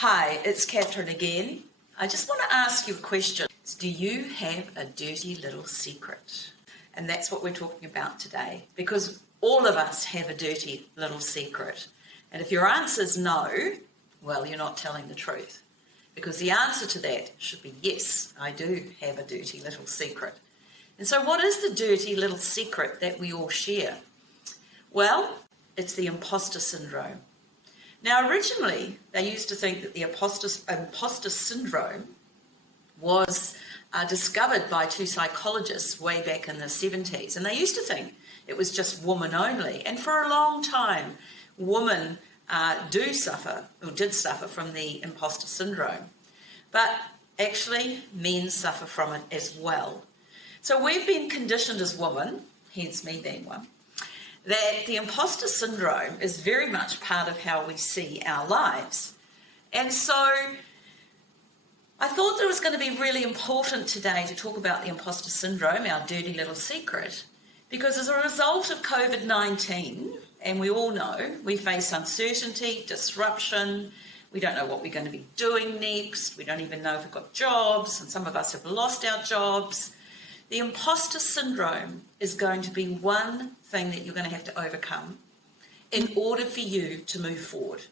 Hi, it's Kathryn again. I just want to ask you a question. Do you have a dirty little secret? And that's what we're talking about today, because all of us have a dirty little secret. And if your answer is no, well, you're not telling the truth. Because the answer to that should be yes, I do have a dirty little secret. And so what is the dirty little secret that we all share? Well, it's the imposter syndrome. Now, originally, they used to think that the imposter syndrome was discovered by two psychologists way back in the 70s. And they used to think it was just women only. And for a long time, women did suffer from the imposter syndrome. But actually, men suffer from it as well. So we've been conditioned as women, hence me being one, that the imposter syndrome is very much part of how we see our lives. And so I thought that it was going to be really important today to talk about the imposter syndrome, our dirty little secret, because as a result of COVID-19, and we all know, we face uncertainty, disruption, we don't know what we're going to be doing next, we don't even know if we've got jobs, and some of us have lost our jobs. The imposter syndrome is going to be one thing that you're going to have to overcome in order for you to move forward.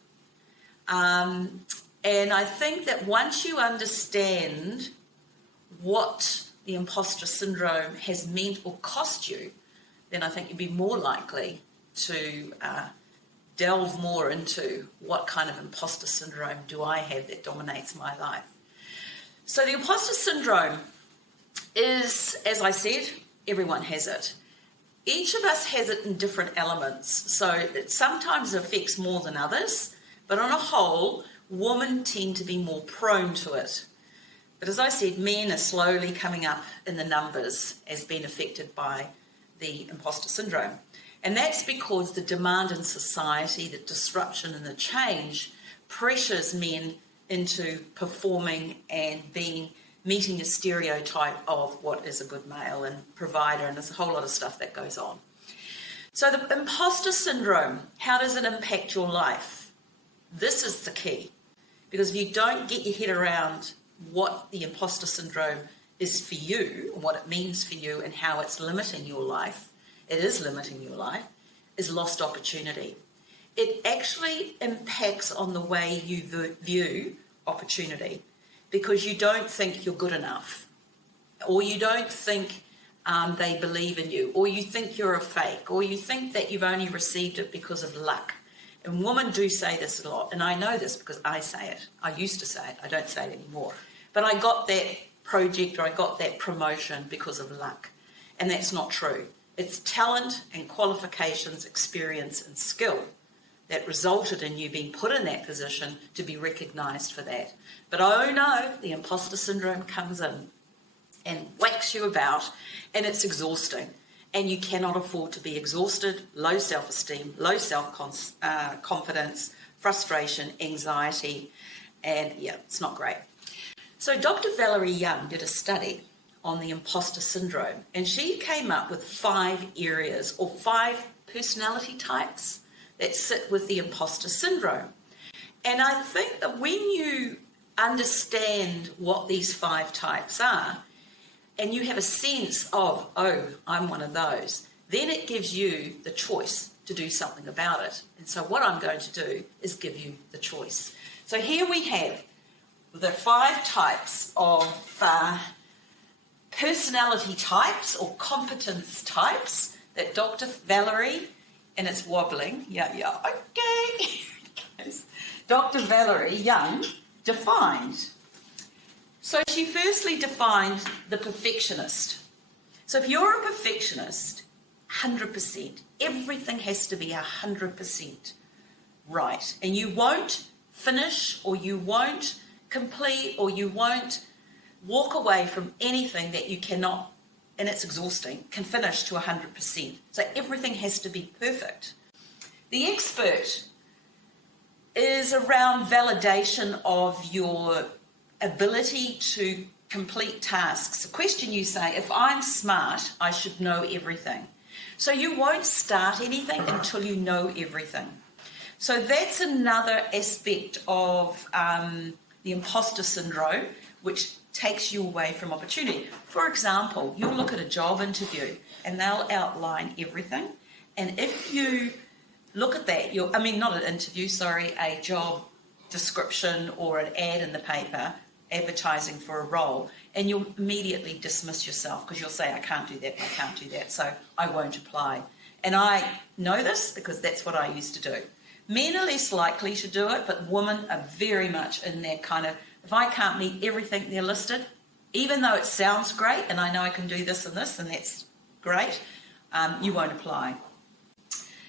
And I think that once you understand what the imposter syndrome has meant or cost you, then I think you'd be more likely to delve more into what kind of imposter syndrome do I have that dominates my life. So the imposter syndrome is, as I said, everyone has it. Each of us has it in different elements, so it sometimes affects more than others, but on a whole, women tend to be more prone to it. But as I said, men are slowly coming up in the numbers as being affected by the imposter syndrome. And that's because the demand in society, the disruption and the change pressures men into performing and meeting a stereotype of what is a good male and provider, and there's a whole lot of stuff that goes on. So the imposter syndrome, how does it impact your life? This is the key, because if you don't get your head around what the imposter syndrome is for you, what it means for you and how it's limiting your life, it is limiting your life, is lost opportunity. It actually impacts on the way you view opportunity, because you don't think you're good enough, or you don't think they believe in you, or you think you're a fake, or you think that you've only received it because of luck. And women do say this a lot, and I know this because I say it. I used to say it, I don't say it anymore. But I got that project or I got that promotion because of luck, and that's not true. It's talent and qualifications, experience and skill that resulted in you being put in that position to be recognised for that. But oh no, the imposter syndrome comes in and whacks you about, and it's exhausting. And you cannot afford to be exhausted, low self-esteem, low self-confidence, frustration, anxiety, and yeah, it's not great. So Dr. Valerie Young did a study on the imposter syndrome, and she came up with 5 areas or 5 personality types that sit with the imposter syndrome. And I think that when you understand what these 5 types are, and you have a sense of, oh, I'm one of those, then it gives you the choice to do something about it. And so what I'm going to do is give you the choice. So here we have the 5 types of personality types or competence types that Dr. Valerie, and it's wobbling, okay, Dr. Valerie Young defined. So she firstly defined the perfectionist. So if you're a perfectionist, 100%, everything has to be 100% right. And you won't finish, or you won't complete, or you won't walk away from anything that you cannot, and it's exhausting, can finish to 100%. So everything has to be perfect. The expert is around validation of your ability to complete tasks. The question you say, if I'm smart, I should know everything. So you won't start anything until you know everything. So that's another aspect of the imposter syndrome, which takes you away from opportunity. For example, you'll look at a job interview and they'll outline everything. And if you look at that, not an interview, sorry, a job description or an ad in the paper advertising for a role, and you'll immediately dismiss yourself because you'll say, I can't do that, so I won't apply. And I know this because that's what I used to do. Men are less likely to do it, but women are very much in that kind of, if I can't meet everything they're listed, even though it sounds great and I know I can do this and that's great, you won't apply.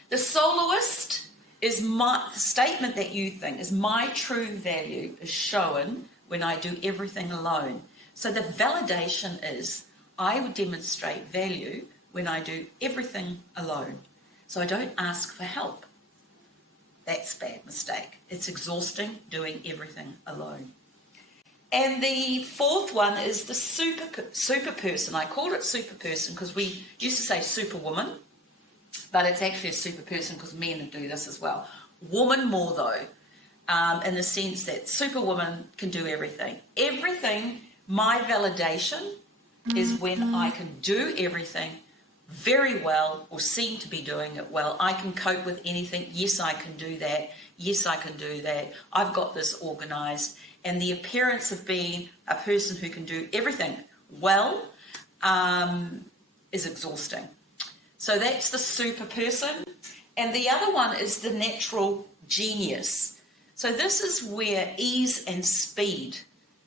The soloist is the statement that you think is my true value is shown when I do everything alone. So the validation is I would demonstrate value when I do everything alone. So I don't ask for help. That's a bad mistake. It's exhausting doing everything alone. And the fourth one is the super person. I called it super person because we used to say superwoman, but it's actually a super person because men do this as well. Woman more though, in the sense that superwoman can do everything. Everything, my validation is when I can do everything very well or seem to be doing it well. I can cope with anything. Yes, I can do that. Yes, I can do that. I've got this organised. And the appearance of being a person who can do everything well is exhausting. So that's the super person. And the other one is the natural genius. So this is where ease and speed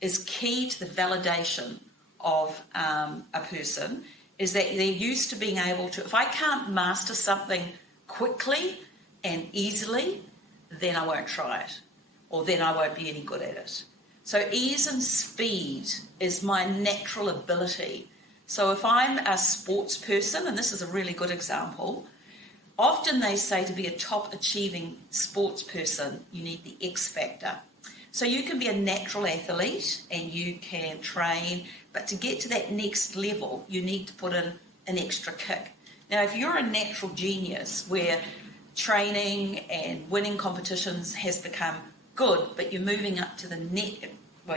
is key to the validation of a person, is that they're used to being able to, if I can't master something quickly and easily, then I won't try it, or then I won't be any good at it. So ease and speed is my natural ability. So if I'm a sports person, and this is a really good example, often they say to be a top achieving sports person, you need the X factor. So you can be a natural athlete and you can train, but to get to that next level, you need to put in an extra kick. Now, if you're a natural genius where training and winning competitions has become good, but you're moving up to the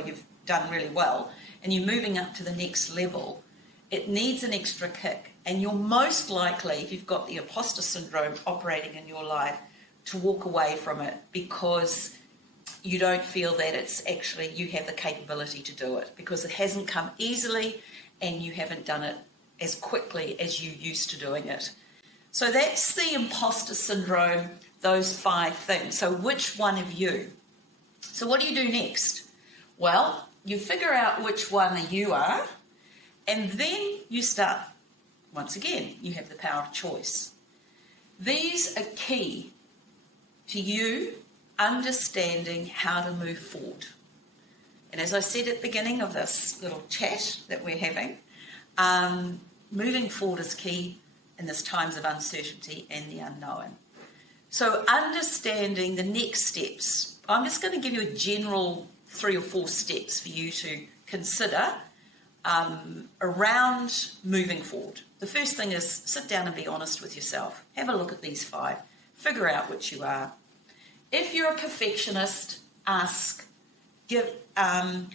you've done really well, and you're moving up to the next level, it needs an extra kick. And you're most likely, if you've got the imposter syndrome operating in your life, to walk away from it because you don't feel that it's actually, you have the capability to do it because it hasn't come easily and you haven't done it as quickly as you used to doing it. So that's the imposter syndrome, those 5 things. So which one of you? So what do you do next? Well, you figure out which one you are, and then you start, once again, you have the power of choice. These are key to you understanding how to move forward. And as I said at the beginning of this little chat that we're having, moving forward is key in this times of uncertainty and the unknown. So understanding the next steps, I'm just going to give you a general 3 or 4 steps for you to consider around moving forward. The first thing is sit down and be honest with yourself. Have a look at these 5. Figure out which you are. If you're a perfectionist,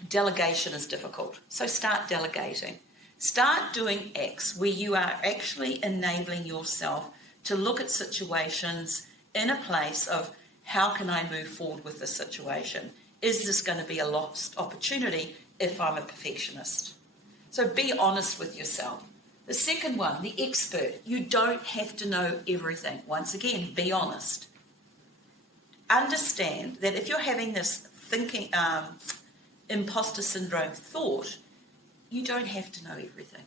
delegation is difficult. So start delegating. Start doing X, where you are actually enabling yourself to look at situations in a place of how can I move forward with this situation? Is this going to be a lost opportunity if I'm a perfectionist? So be honest with yourself. The second one, the expert. You don't have to know everything. Once again, be honest. Understand that if you're having this thinking, imposter syndrome thought, you don't have to know everything.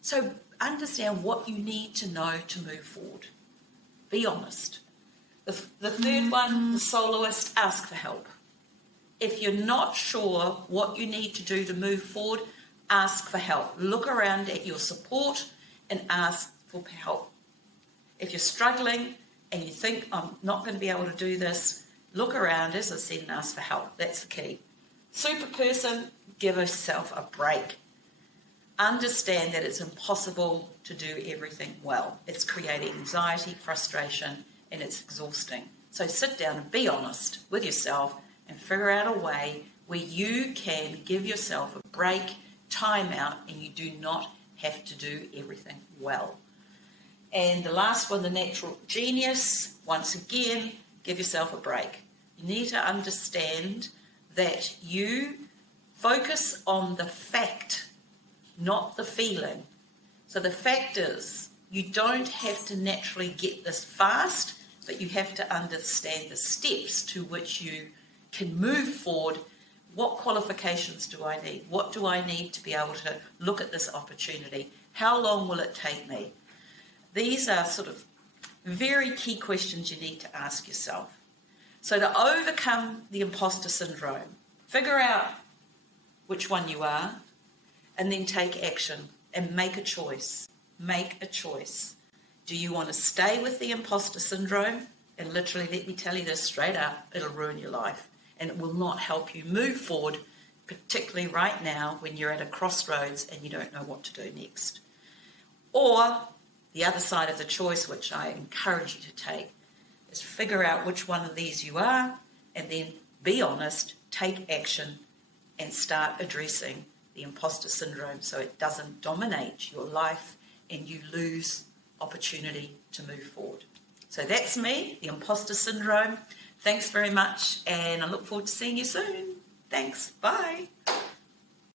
So understand what you need to know to move forward. Be honest. The third one, the soloist, ask for help. If you're not sure what you need to do to move forward, ask for help. Look around at your support and ask for help. If you're struggling and you think, I'm not going to be able to do this, look around, as I said, and ask for help. That's the key. Super person, give yourself a break. Understand that it's impossible to do everything well. It's creating anxiety, frustration, and it's exhausting. So sit down and be honest with yourself and figure out a way where you can give yourself a break, time out, and you do not have to do everything well. And the last one, the natural genius, once again, give yourself a break. You need to understand that you focus on the fact, not the feeling. So the fact is, you don't have to naturally get this fast, but you have to understand the steps to which you can move forward. What qualifications do I need? What do I need to be able to look at this opportunity? How long will it take me? These are sort of very key questions you need to ask yourself. So to overcome the imposter syndrome, figure out which one you are, and then take action and make a choice. Make a choice. Do you want to stay with the imposter syndrome? And literally, let me tell you this straight up, it'll ruin your life. And it will not help you move forward, particularly right now when you're at a crossroads and you don't know what to do next. Or the other side of the choice, which I encourage you to take, is figure out which one of these you are, and then be honest, take action, and start addressing the imposter syndrome so it doesn't dominate your life and you lose opportunity to move forward. So that's me, the imposter syndrome. Thanks very much, and I look forward to seeing you soon. Thanks. Bye.